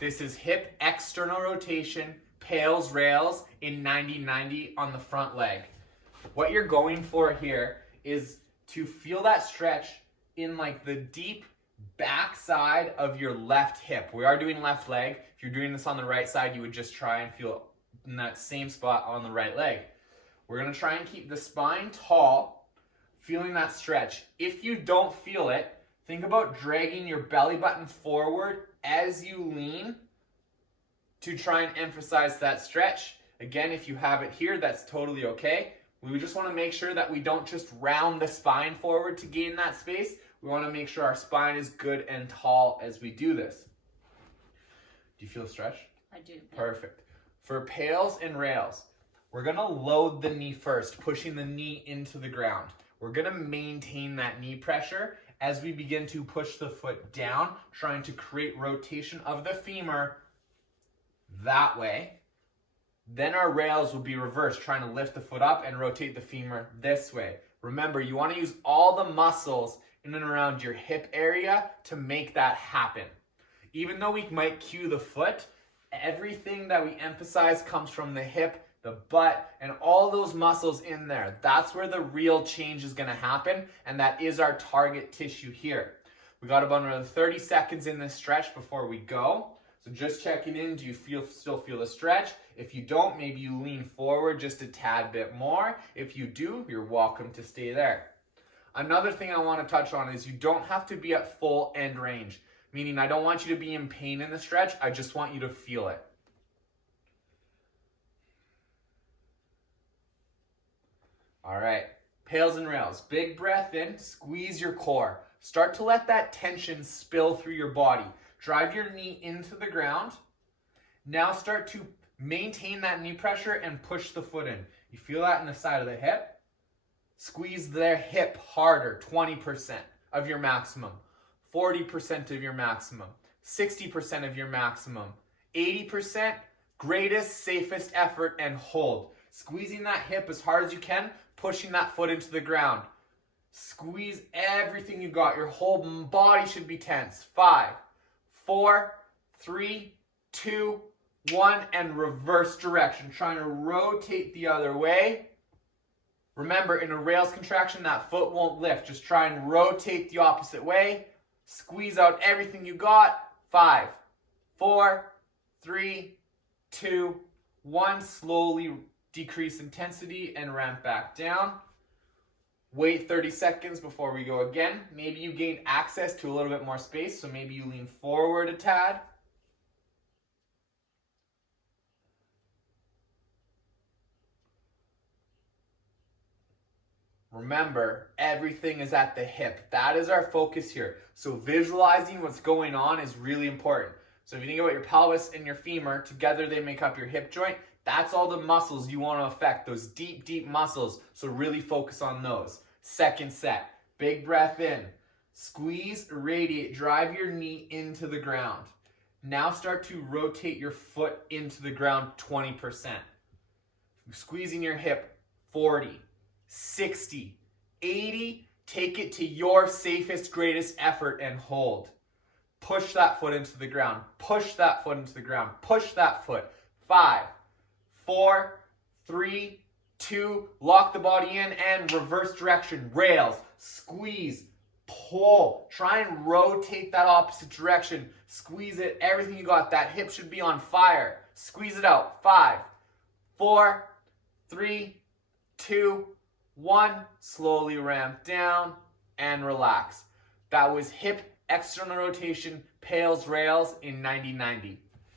This is hip external rotation, PAILs, rails in 90-90 on the front leg. What you're going for here is to feel that stretch in like the deep back side of your left hip. We are doing left leg. If you're doing this on the right side, you would just try and feel in that same spot on the right leg. We're going to try and keep the spine tall, feeling that stretch. If you don't feel it, think about dragging your belly button forward as you lean to try and emphasize that stretch. Again, if you have it here, that's totally okay. We just want to make sure that we don't just round the spine forward to gain that space. We want to make sure our spine is good and tall as we do this. Do you feel a stretch? I do. Perfect. For PAILs and rails, we're going to load the knee first, pushing the knee into the ground. We're going to maintain that knee pressure as we begin to push the foot down, trying to create rotation of the femur that way. Then our rails will be reversed, trying to lift the foot up and rotate the femur this way. Remember, you want to use all the muscles in and around your hip area to make that happen. Even though we might cue the foot, everything that we emphasize comes from the hip, the butt, and all those muscles in there. That's where the real change is going to happen, and that is our target tissue here. We got about another 30 seconds in this stretch before we go. So just checking in, do you still feel the stretch? If you don't, maybe you lean forward just a tad bit more. If you do, you're welcome to stay there. Another thing I want to touch on is you don't have to be at full end range, meaning I don't want you to be in pain in the stretch. I just want you to feel it. All right, PAILs and rails. Big breath in, squeeze your core. Start to let that tension spill through your body. Drive your knee into the ground. Now start to maintain that knee pressure and push the foot in. You feel that in the side of the hip? Squeeze their hip harder, 20% of your maximum, 40% of your maximum, 60% of your maximum, 80%, greatest, safest effort, and hold. Squeezing that hip as hard as you can, pushing that foot into the ground. Squeeze everything you got. Your whole body should be tense. 5, 4, 3, 2, 1, and reverse direction. Trying to rotate the other way. Remember, in a rails contraction, that foot won't lift. Just try and rotate the opposite way. Squeeze out everything you got. 5, 4, 3, 2, 1. Slowly decrease intensity and ramp back down. Wait 30 seconds before we go again. Maybe you gain access to a little bit more space, so maybe you lean forward a tad. Remember, everything is at the hip. That is our focus here. So visualizing what's going on is really important. So if you think about your pelvis and your femur, together they make up your hip joint. That's all the muscles you want to affect, those deep, deep muscles. So really focus on those. Second set, big breath in. Squeeze, radiate, drive your knee into the ground. Now start to rotate your foot into the ground 20%. Squeezing your hip 40, 60, 80. Take it to your safest, greatest effort and hold. Push that foot into the ground. Push that foot into the ground. Push that foot. 5, 4, 3, 2, lock the body in and reverse direction. Rails, squeeze, pull. Try and rotate that opposite direction. Squeeze it, everything you got. That hip should be on fire. Squeeze it out. 5, 4, 3, 2, 1. Slowly ramp down and relax. That was hip external rotation, PAILs, rails in 90-90.